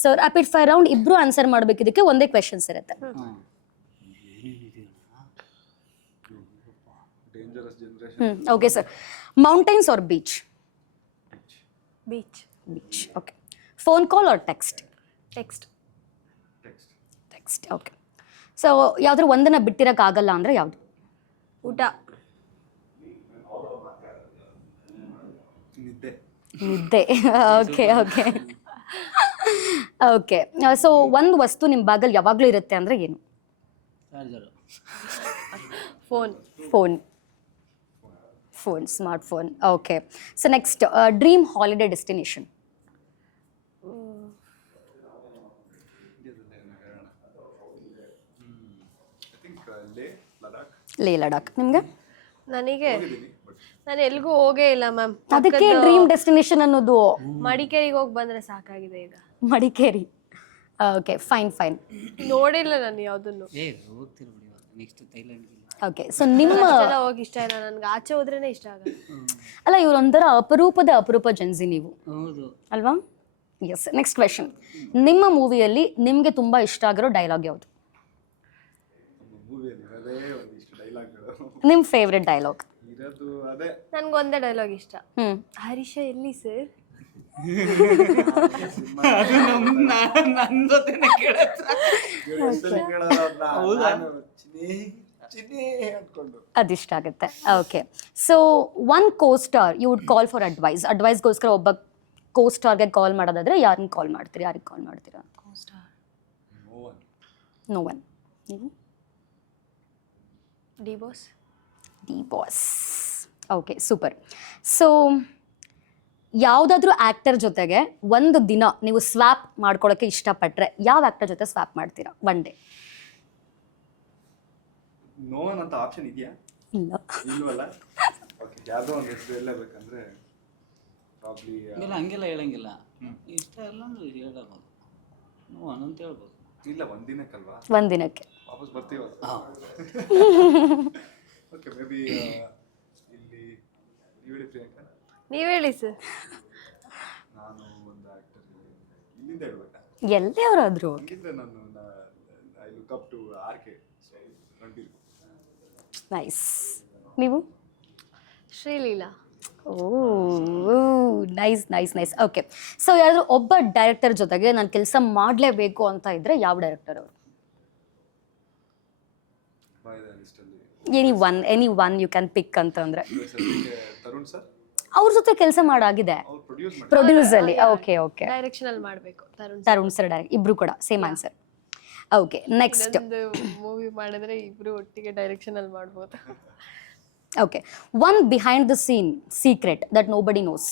So rapid fire round ಇಬ್ರು answer ಮಾಡ್ಬೇಕು, ಇದಕ್ಕೆ ಒಂದೇ ಕ್ವೆಶನ್ಸ್ ಇರುತ್ತೆ. Okay sir. Mountains or beach? Beach. Beach. Okay. Phone call or text? Text. Text. Okay. So ಯಾವ್ದಾದ್ರು ಒಂದನ್ನ ಬಿಟ್ಟಿರೋಕ್ಕಾಗಲ್ಲ ಅಂದರೆ ಯಾವುದು? ಊಟ. ನಿದ್ದೆ. Okay okay okay. ಸೊ ಒಂದು ವಸ್ತು ನಿಮ್ಮ ಬ್ಯಾಗಲ್ಲಿ ಯಾವಾಗಲೂ ಇರುತ್ತೆ ಅಂದರೆ ಏನು? Phone. Phone. Phone, smart phone. Okay. So next, dream holiday destination? ಲೇ ಲಡಾಖ್. ನಿಮಗೆ? ನಾನು ಎಲ್ಗೂ ಹೋಗೇ ಇಲ್ಲ ಮ್ಯಾಮ್. ಅದಕ್ಕೆ ಡ್ರೀಮ್ ಡೆಸ್ಟಿನೇಷನ್ ಅನ್ನೋದು. ಮಡಿಕೇರಿಗೆ ಹೋಗಿ ಬಂದ್ರೆ ಸಾಕಾಗಿದೆ ಈಗ. ಮಡಿಕೇರಿ. Okay, fine fine. ನೋಡಿಲ್ಲ ನಾನು ಯಾವುದನ್ನು. ಓಕೆ. ಸೊ ನಿಮ್ಮ ಹೋಗಿ ಇಷ್ಟ ಇಲ್ಲ ನನ್ಗೆ, ಆಚೆ ಹೋದ್ರೇನೆ ಇಷ್ಟ ಆಗಲ್ಲ. ಅಲ್ಲ, ಇವ್ರೊಂಥರ ಅಪರೂಪ ಜನ್ಸಿ ನೀವು, ಅಲ್ವಾ? ಎಸ್. Next question. ನಿಮ್ಮ ಮೂವಿಯಲ್ಲಿ ನಿಮಗೆ ತುಂಬಾ ಇಷ್ಟ ಆಗಿರೋ ಡೈಲಾಗ್ ಯಾವುದು? ನಿಮ್ಮ ಫೇವ್ರೆಟ್ ಡೈಲಾಗ್? ನನ್ಗೊಂದೇ ಡೈಲಾಗ್ ಇಷ್ಟ. ಹರೀಶ ಎಲ್ಲಿ ಸರ್? ಅದಿಷ್ಟ ಆಗುತ್ತೆ. Okay. So one co-star you would call for ಅಡ್ವೈಸ್ಗೋಸ್ಕರ ಒಬ್ಬ ಕೋ-ಸ್ಟಾರ್ಗೆ ಕಾಲ್ ಮಾಡೋದಾದ್ರೆ ಯಾರನ್ನ ಕಾಲ್ ಮಾಡ್ತೀರಿ? ಯಾರಿಗೆ ಕಾಲ್ ಮಾಡ್ತೀರಾ? No one. ನೀವು? D Boss. Okay, super. So ಯಾವುದಾದ್ರೂ ಆ್ಯಕ್ಟರ್ ಜೊತೆಗೆ ಒಂದು ದಿನ ನೀವು ಸ್ವ್ಯಾಪ್ ಮಾಡ್ಕೊಳ್ಳೋಕ್ಕೆ ಇಷ್ಟಪಟ್ಟರೆ ಯಾವ ಆ್ಯಕ್ಟರ್ ಜೊತೆ ಸ್ವ್ಯಾಪ್ ಮಾಡ್ತೀರಾ ಒನ್ ಡೇ? ನೋ ಅಂತ ಆಪ್ಷನ್ ಇದೆಯಾ? ಇಲ್ಲ. ಇಲ್ವಲ್ಲ. ಓಕೆ, ಯಾವುದೋ ಒಂದು ಹೆಸರು ಹೇಳಬೇಕಂದ್ರೆ ಪ್ರಾಬ್ಲಿ ಇಲ್ಲ, ಹಂಗೆಲ್ಲ ಹೇಳಂಗಿಲ್ಲ. ಇಷ್ಟ ಇಲ್ಲ ಅಂದ್ರೆ ಹೇಳಬಹುದು. ನೋ ಅಂತ ಹೇಳ್ಬೋದು. ಇಲ್ಲ, ಒಂದಿನಕ್ಕಲ್ವಾ? ಒಂದಿನಕ್ಕೆ ವಾಪಸ್ ಬರ್ತೀವಲ್ಲ. ಓಕೆ, ಮೇ ಬಿ ಇಲ್ಲಿ ನೀವು ಹೇಳಿ ಪ್ರಿಯಾಂಕಾ. ನೀವು ಹೇಳಿ ಸರ್. ನಾನು ಒಂದು ಆಕ್ಟರ್ ಇಲ್ಲಿಂದ ಹೇಳ್ಬೇಕಾ? ಎಲ್ಲೇ ಅವರಾದ್ರು. ಹಂಗಿದ್ರೆ ನಾನು I look up to RK. Ranbir. Nice. ನೀವು? ಶ್ರೀಲೀಲಾ. ನೈಸ್. ಓಕೆ. ಸೊ ಯಾರಾದ್ರೂ ಒಬ್ಬ ಡೈರೆಕ್ಟರ್ ಜೊತೆಗೆ ನಾನು ಕೆಲಸ ಮಾಡಲೇಬೇಕು ಅಂತ ಇದ್ರೆ ಯಾವ ಡೈರೆಕ್ಟರ್ ಅವರು? Any one you can pick ಅಂತಂದ್ರೆ. ತರುಣ್ ಸರ್. ಅವ್ರ ಜೊತೆ ಕೆಲಸ ಮಾಡಾಗಿದೆ ಪ್ರೊಡ್ಯೂಸ್ ಅಲ್ಲಿ. ಓಕೆ. ಡೈರೆಕ್ಷನ್ ಅಲ್ಲಿ ಮಾಡಬೇಕು. Tarun sir direct. ಇಬ್ರು ಕೂಡ same answer. Okay. Next, movie ಮಾಡಿದ್ರೆ ಇಬ್ರು ಒಟ್ಟಿಗೆ ಡೈರೆಕ್ಷನ್ ಅಲ್ಲಿ ಮಾಡಬಹುದು. Okay. One behind the scene secret that nobody knows?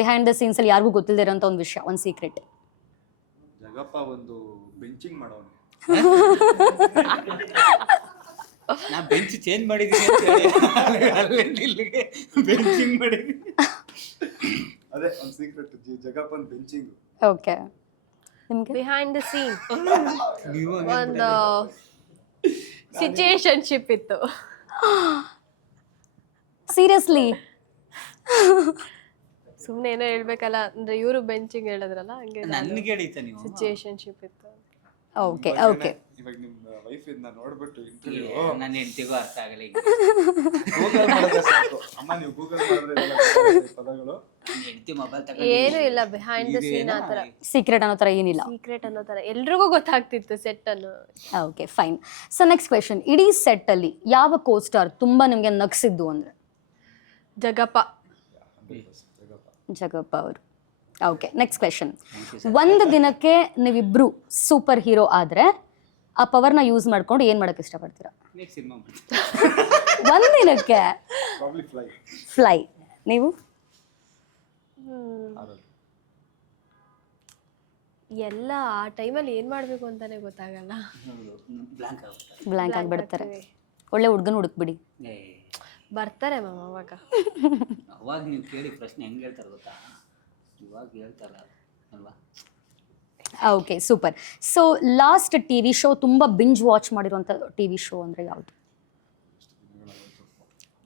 Behind the scenes ಅಲ್ಲಿ ಯಾರಿಗೂ ಗೊತ್ತಿಲ್ಲದೆ ಇರೋಂಥ ಒಂದು ವಿಷಯ, ಒಂದು ಸೀಕ್ರೆಟ್. ಜಗಪ್ಪ ಒಂದು ಬೆಂಚಿಂಗ್ ಮಾಡೋನು. ನಾ ಬೆಂಚ್ ಚೇಂಜ್ ಮಾಡಿದ್ದೀನಿ ಅಂತ ಹೇಳಿ ಅಲ್ಲಿಂದ ಇಲ್ಲಿಗೆ ಬೆಂಚಿಂಗ್ ಮಾಡಿದ್ದೀನಿ. ಅದೇ ಒಂದು ಸೀಕ್ರೆಟ್, ಜಗಪ್ಪನ್ ಬೆಂಚಿಂಗ್. ಓಕೆ. ನಿಮಗೆ? ಬಿಹೈಂಡ್ ದ ಸೀನ್ ಒಂದು ಸಿಚುಯೇಷನ್ಶಿಪ್ ಇತ್ತು. ಸೀರಿಯಸ್ಲಿ? ಸುಮ್ಮನೆ ಏನೋ ಹೇಳ್ಬೇಕಲ್ಲ ಅಂದ್ರೆ ಇವರು ಬೆಂಚಿಂಗ್ ಹೇಳಿದ್ರಲ್ಲ, ಹಂಗೆ ನನ್ಗೆ ಹೇಳಿತ ನೀವು ಸಿಚುಯೇಷನ್ಶಿಪ್ ಇತ್ತು. ಓಕೆ. ಇವಾಗ ನಿಮ್ಮ ವೈಫ್ ಇದನ್ನ ನೋಡ್ಬಿಟ್ಟು ಇಂಟರ್ವ್ಯೂ ನನ್ನ ಹೆಂಡತಿಗೂ ಅರ್ಥ ಆಗಲ್ಲ. ಈಗ ಗೂಗಲ್ ಮಾಡಿದ್ರೆ ಸಾಕು. ಅಮ್ಮ ನೀವು ಗೂಗಲ್ ಮಾಡಿದ್ರೆ ಪದಗಳು. ಹೆಂಡತಿ ಮೊಬೈಲ್ ತಗೊಂಡು ಏನು ಇಲ್ಲ, ಬಿಹೈಂಡ್ ದ ಸೀನ್ ಆ ಥರ ಸೀಕ್ರೆಟ್ ಅನ್ನೋ ಥರ ಏನಿಲ್ಲ. ಸೀಕ್ರೆಟ್ ಅನ್ನೋ ಥರ ಎಲ್ರಿಗೂ ಗೊತ್ತಾಗ್ತಿತ್ತು ಸೆಟ್ ಅನ್ನು. Okay, fine. So next question. ಇಡೀ ಸೆಟ್ ಅಲ್ಲಿ ಯಾವ ಕೋ-ಸ್ಟಾರ್ ತುಂಬಾ ನಿಮಗೆ ನಗ್ಸಿದ್ದು ಅಂದ್ರೆ? ಜಗಪ್ಪ. ಜಗಪ್ಪ ಅವರು. ಓಕೆ. Next question. ಒಂದು ದಿನಕ್ಕೆ ನೀವಿಬ್ರು ಸೂಪರ್ ಹೀರೋ ಆದ್ರೆ ಆ ಪವರ್ನ ಯೂಸ್ ಮಾಡ್ಕೊಂಡು ಏನ್ ಮಾಡಕ್ ಇಷ್ಟಪಡ್ತೀರಾ? ಸಿನಿಮಾ ಒಂದ್ ದಿನಕ್ಕೆ ಫ್ಲೈ. ನೀವು? ಎಲ್ಲ ಆ ಟೈಮಲ್ಲಿ ಏನ್ ಮಾಡ್ಬೇಕು ಅಂತಾನೆ ಗೊತ್ತಾಗಲ್ಲ. ಬ್ಲಾಂಕ್ ಆಗಿಬಿಡ್ತಾರೆ. ಒಳ್ಳೆ ಹುಡುಗನ ಹುಡುಕ್ಬಿಡಿ. ಬರ್ತಾರೆ ಮ್ಯಾಮ್ ಅವಾಗ. ಅವಾಗ ನೀವು ಕೇಳಿ ಪ್ರಶ್ನೆ ಹೆಂಗೆ ಹೇಳ್ತಾರೆ ಗೊತ್ತಾ? ಇವಾಗ ಹೇಳ್ತಾರ ಅಲ್ವಾ? Okay, super. So last TV show ತುಂಬಾ ಬಿಂಜ್ ವಾಚ್ ಮಾಡಿರುವಂತ ಟಿವಿ ಶೋ ಅಂದ್ರೆ ಯಾವುದು?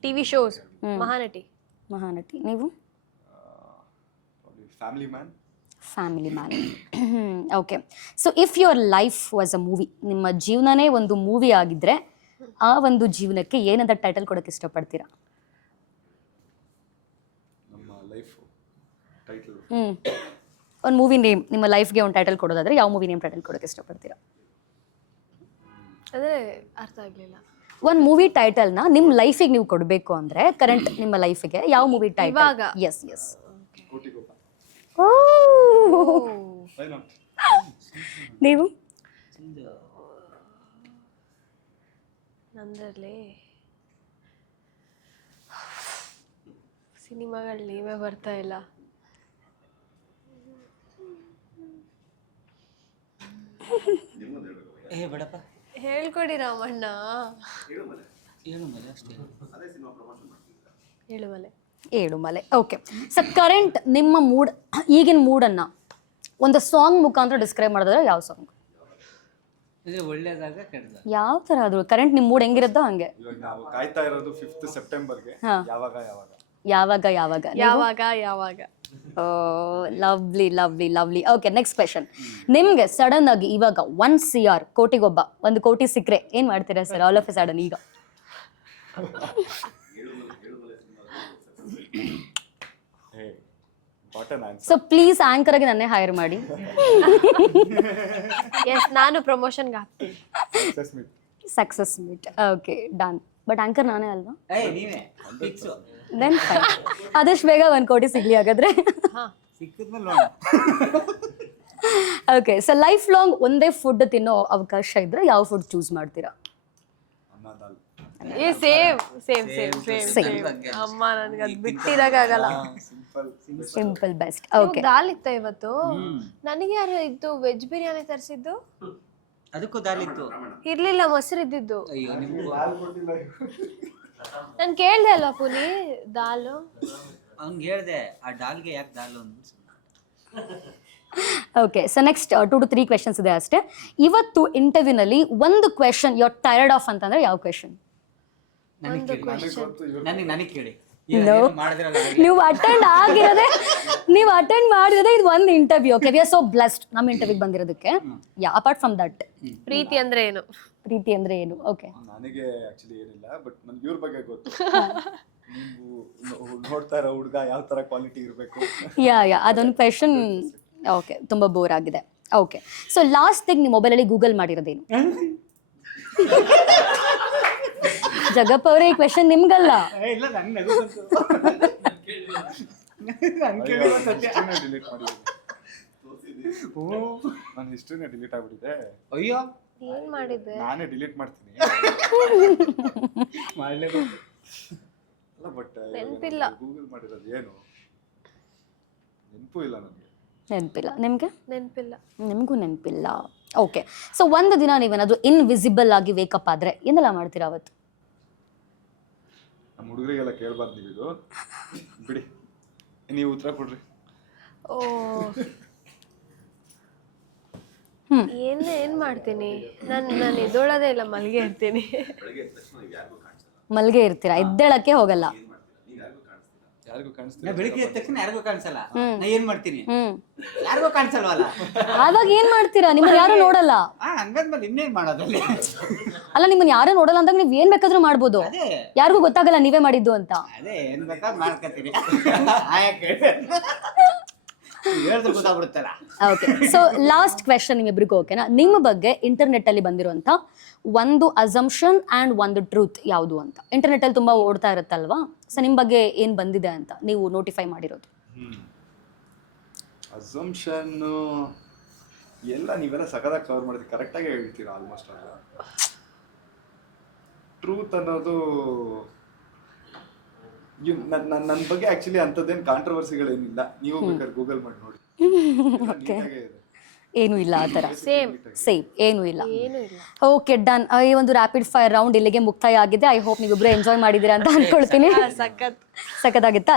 TV shows Mahanati. ಮಹಾನಟಿ. ನೀವು? Family Man. Family Man. Okay, so if your life was a movie, ನಿಮ್ಮ ಜೀವನನೇ ಒಂದು ಮೂವಿ ಆಗಿದ್ರೆ ಆ ಒಂದು ಜೀವನಕ್ಕೆ ಏನಂತ ಟೈಟಲ್ ಕೊಡೋಕೆ ಇಷ್ಟಪಡ್ತೀರಾ? ನಮ್ಮ ಲೈಫ್ ಟೈಟಲ್ ಒಂದು ಮೂವಿ ನೇಮ್, ನಿಮ್ಮ ಲೈಫ್ಗೆ ಒಂದು ಟೈಟಲ್ ಕೊಡೋದಾದ್ರೆ ಯಾವ ಮೂವಿ ನೇಮ್ ಟೈಟಲ್ ಕೊಡೋಕೆ ಇಷ್ಟಪಡ್ತೀರಾ? ಅದೇ ಅರ್ಥ ಆಗ್ಲಿಲ್ಲ. ಒಂದು ಮೂವಿ ಟೈಟಲ್ನ ನಿಮ್ಮ ಲೈಫಿಗೆ ನೀವು ಕೊಡಬೇಕು ಅಂದರೆ ಕರೆಂಟ್ ನಿಮ್ಮ ಲೈಫಿಗೆ ಯಾವ ಮೂವಿ ಟೈಟಲ್? ಇವಾಗ? Yes yes. Kotigobba. Why not? ನೀವು? ನಂದ್ರಲ್ಲಿ ಸಿನಿಮಾಗಳು ನೀವೇ ಬರ್ತಾ ಇಲ್ಲ. ಏ ಬೇಡಪ್ಪ, ಹೇಳ್ಕೊಡಿ ರಾಮಣ್ಣ. ಹೇಳು ಮೇಲೆ ಅಷ್ಟೇ. ಹೇಳುವಲೆ. ಏಳುಮಲೆ. ಓಕೆ, ಸೊ ಕರೆಂಟ್ ನಿಮ್ಮ ಮೂಡ್, ಈಗಿನ ಮೂಡನ್ನು ಒಂದು ಸಾಂಗ್ ಮುಖಾಂತರ ಡಿಸ್ಕ್ರೈಬ್ ಮಾಡೋದಾದ್ರೆ ಯಾವ ಸಾಂಗ್? ಇದು ಒಳ್ಳೇದಾಗ ಕೆಟ್ಟದಾಗ ಯಾವ ಥರ ಅದು ಕರೆಂಟ್ ನಿಮ್ಮ ಮೂಡ್ ಹೆಂಗಿರುತ್ತೋ ಹಂಗೆ. ಇವಾಗ ನಾವು ಕಾಯ್ತಾ ಇರೋದು 5th ಸೆಪ್ಟೆಂಬರ್ಗೆ. ಯಾವಾಗ ಯಾವಾಗ ಯಾವಾಗ ಯಾವಾಗ ಯಾವಾಗ ಯಾವಾಗ. Lovely lovely lovely. Okay, next question. ನಿಮ್ಗೆ ಸಡನ್ ಆಗಿ ಇವಾಗ 1 CR, ಕೋಟಿಗೊಬ್ಬ, 1 ಕೋಟಿ ಸಿಕ್ಕರೆ ಏನ್ ಮಾಡ್ತೀರಾ sir all of A sudden ಈಗ? ಹೇ ಬಾಟನ್ ಆನ್ಸರ್. ಸೊ ಪ್ಲೀಸ್ ಆಂಕರ್ ಆಗಿ ನನ್ನೇ ಹೈರ್ ಮಾಡಿ. ಎಸ್, ನಾನು ಪ್ರಮೋಷನ್ಗೆ ಹಾಕ್ತೀನಿ. Success meet. Success meet. Okay, done. But anchor ನಾನೇ ಅಲ್ವಾ? ಏಯ್ ನೀವೇ ಫಿಕ್ಸ್. Then fine. ಆದಷ್ಟು ಬೇಗ 1 ಕೋಟಿ ಸಿಗ್ಲಿ ಹಾಗಾದ್ರೆ. ಸಿಕ್ಕಿದ್ಮೇಲೆ ನೋಡೋಣ. ಓಕೆ, ಸೊ ಲೈಫ್ ಲಾಂಗ್ ಒಂದೇ ಫುಡ್ ತಿನ್ನೋ ಅವಕಾಶ ಇದ್ರೆ ಯಾವ ಫುಡ್ ಚೂಸ್ ಮಾಡ್ತೀರಾ? ಅನ್ನ ದಾಲ್. ಏ same same same same same. ಅಮ್ಮ ನನ್ಗೆ ಅದು ಬಿಟ್ಟಿರಕ್ಕಾಗಲ್ಲ. Simple best. ಇವಾಗ ಓಕೆ, ದಾಲ್ ಇತ್ತ ಇವತ್ತು. ನನಗೆ ಯಾರು ಇದ್ದು ವೆಜ್ ಬಿರಿಯಾನಿ ತರಿಸಿದ್ದು? ಅದಕ್ಕೂ ದಾಲಿತ್ತು. ಇರ್ಲಿಲ್ಲ, ಮೊಸರು ಇದ್ದಿದ್ದು. ಅಯ್ಯೋ ನಿಮ್ಗೂ ನಾನು ಕೇಳ್ದೆ ಅಲ್ವಾ ಪುನಿ ದಾಲು. ಅವ್ನಿಗೆ ಹೇಳ್ದೆ ಆ ಡಾಲ್ಗೆ ಯಾಕೆ ದಾಲು ಅಂತ. Okay, so next 2 to 3 questions ಇದೆ ಅಷ್ಟೇ. ಇವತ್ತು ಇಂಟರ್ವ್ಯೂನಲ್ಲಿ ಒಂದು question you are tired of ಅಂತಂದ್ರೆ ಯಾವ ಕ್ವೆಶನ್? ನನಗೆ ಕೇಳಿ. No. ಮಾಡಿದ್ರಲ್ಲ ನೀವು ಅಟೆಂಡ್ ಮಾಡಿರೋದೇ ಇದು ಒಂದು interview. Okay, we are so blessed ನಮ್ಮ ಇಂಟರ್ವ್ಯೂಗೆ ಬಂದಿರೋದಕ್ಕೆ. ಯಾ, ಅಪಾರ್ಟ್ ಫ್ರಮ್ ದಟ್, ಪ್ರೀತಿ ಅಂದ್ರೆ ಏನು? ಪ್ರೀತಿ ಅಂದ್ರೆ ಏನು? ಓಕೆ, ನನಗೆ ಆಕ್ಚುಲಿ ಏನಿಲ್ಲ, ಬಟ್ ನನ್ಗೆ ಇವ್ರ ಬಗ್ಗೆ ಗೊತ್ತು. ನೀವು ನೋಡ್ತಾ ಇರೋ ಹುಡುಗ ಯಾವ ತರ ಕ್ವಾಲಿಟಿ ಇರಬೇಕು. ಯಾ ಅದೊಂದು ಕ್ವೆಶನ್. ಓಕೆ, ತುಂಬ ಬೋರ್ ಆಗಿದೆ. ಓಕೆ, ಸೊ ಲಾಸ್ಟ್ ಥಿಂಗ್ ನಿಮ್ಮ ಮೊಬೈಲಲ್ಲಿ ಗೂಗಲ್ ಮಾಡಿರೋದೇನು? ಜಗಪ್ಪ ಅವರೇ, ಈ ಕ್ವೆಶನ್ ನಿಮ್ಗಲ್ಲ. ಇಲ್ಲ ನಂಗೆ ನಗು ಬಂತು. ಡಿಲೀಟ್ ಮಾಡಿದ್ದೀನಿ. ನನ್ನ ಹಿಸ್ಟ್ರಿನೇ ಡಿಲೀಟ್ ಆಗ್ಬಿಟ್ಟಿದೆ. ಅಯ್ಯೋ ಏನ್ ಮಾಡಿದ್ದೆ? ನಾನೇ ಡಿಲೀಟ್ ಮಾಡ್ತೀನಿ. ಮಾಡ್ಲೇಬೇಕು. ಅಲ್ಲ, ಬಟ್ ನೆನ್ಪಿಲ್ಲ. ಗೂಗಲ್ ಮಾಡಿರೋದು ಏನು ನೆನಪು ಇಲ್ಲ ನನಗೆ. ನೆನಪಿಲ್ಲ ನಿಮಗೆ? ನೆನ್ಪಿಲ್ಲ. ನಿಮಗೂ ನೆನಪಿಲ್ಲ. ಓಕೆ, ಸೊ ಒಂದು ದಿನ ನೀವೇನಾದರೂ ಇನ್ವಿಸಿಬಲ್ ಆಗಿ ವೇಕಪ್ ಆದರೆ ಏನೆಲ್ಲ ಮಾಡ್ತೀರಾ ಅವತ್ತು? ನಮ್ಮ ಹುಡುಗರಿಗೆಲ್ಲ ಕೇಳಬಾರ್ದು ನೀವು ಇದು. ಬಿಡಿ, ನೀವು ಉತ್ತರ ಕೊಡ್ರಿ. ಓ, ಏನ್ ಮಾಡ್ತೀನಿ ನಾನು ಎದ್ದೋಳದೇ ಇಲ್ಲ, ಮಲ್ಗೆ ಇರ್ತೀನಿ. ಮಲ್ಗೆ ಇರ್ತೀರಾ, ಎದ್ದೇಳಕ್ಕೆ ಹೋಗಲ್ಲ? ಯಾರಿಗೂ ಕಾಣಿಸ್ತಿಲ್ಲ. ನಾ ಬೆಳಿಗ್ಗೆ ಎದ್ದ ತಕ್ಷಣ ಯಾರಿಗೂ ಕಾಣಿಸಲ್ಲ. ನಾ ಏನ್ ಮಾಡ್ತೀನಿ? ಯಾರಿಗೂ ಕಾಣಿಸಲ್ವಲ್ಲ. ಆವಾಗ ಏನ್ ಮಾಡ್ತೀರಾ? ನಿಮ್ಮನ್ನ ಯಾರು ನೋಡಲ್ಲ. ಹಂಗಂದ್ಮೇಲೆ ಇನ್ನೇನ್ ಮಾಡೋದಲ್ಲಿ? ಅಲ್ಲ, ನಿಮ್ಮನ್ನ ಯಾರು ನೋಡಲ್ಲ ಅಂದಾಗ ನೀವ್ ಏನ್ ಬೇಕಾದ್ರೂ ಮಾಡ್ಬೋದು. ಅದೇ ಯಾರಿಗೂ ಗೊತ್ತಾಗಲ್ಲ ನೀವೇ ಮಾಡಿದ್ದು ಅಂತ. ಅದೇ ಏನ್ ಬೇಕಾದ್ ಮಾಡ್ಕೊತೀನಿ. ಹೇಳಿದ್ರೆ ಗೊತ್ತಾಗ್ಬಿಡುತ್ತಲ್ಲ. ಓಕೆ, ಸೊ ಲಾಸ್ಟ್ ಕ್ವೆಶನ್ ನಿಮ್ಮಿಬ್ರಿಗೂ. ಓಕೆನಾ? ನಿಮ್ಮ ಬಗ್ಗೆ ಇಂಟರ್ನೆಟ್ ಅಲ್ಲಿ ಬಂದಿರುವಂತ ಒಂದು ಅಸಂಪ್ಷನ್ ಅಂಡ್ ಒಂದು ಟ್ರೂತ್ ಯಾವುದು ಅಂತ? ಇಂಟರ್ನೆಟ್ ಅಲ್ಲಿ ತುಂಬಾ ಓಡ್ತಾ ಇರುತ್ತಲ್ವಾ, ಸೊ ನಿಮ್ ಬಗ್ಗೆ ಏನ್ ಬಂದಿದೆ ಅಂತ ನೀವು ನೋಟಿಫೈ ಮಾಡಿರೋದು? ಅಸಂಪ್ಷನ್ ಎಲ್ಲ ನೀವೆಲ್ಲ ಸಖತ್ತಾಗಿ ಕವರ್ ಮಾಡಿದ್ರಿ, ಕರೆಕ್ಟಾಗಿ ಹೇಳ್ತೀರಾ ಆಲ್ಮೋಸ್ಟ್ ಅಲ್ಲ. ಟ್ರೂತ್ ಅನ್ನೋದು ನನ್ನ ಬಗ್ಗೆ ಆಕ್ಚುಲಿ ಅಂಥದ್ದೇನು ಕಾಂಟ್ರವರ್ಸಿಗಳೇನಿಲ್ಲ. ನೀವು ಬೇಕಾದ್ರೆ ಗೂಗಲ್ ಮಾಡಿ ನೋಡಿ. ಏನೂ ಇಲ್ಲ ಆ ಥರ. ಸೇಮ್ ಏನೂ ಇಲ್ಲ. ಏನು ಇಲ್ಲ. Okay, done. ಈ ಒಂದು ರ್ಯಾಪಿಡ್ ಫೈರ್ ರೌಂಡ್ ಇಲ್ಲಿಗೆ ಮುಕ್ತಾಯ ಆಗಿದೆ. ಐ ಹೋಪ್ ನೀವಿಬ್ರು ಎಂಜಾಯ್ ಮಾಡಿದ್ದೀರಾ ಅಂತ ಅನ್ಕೊಳ್ತೀನಿ. ಸಖತ್ ಸಖತ್ತಾಗಿತ್ತಾ?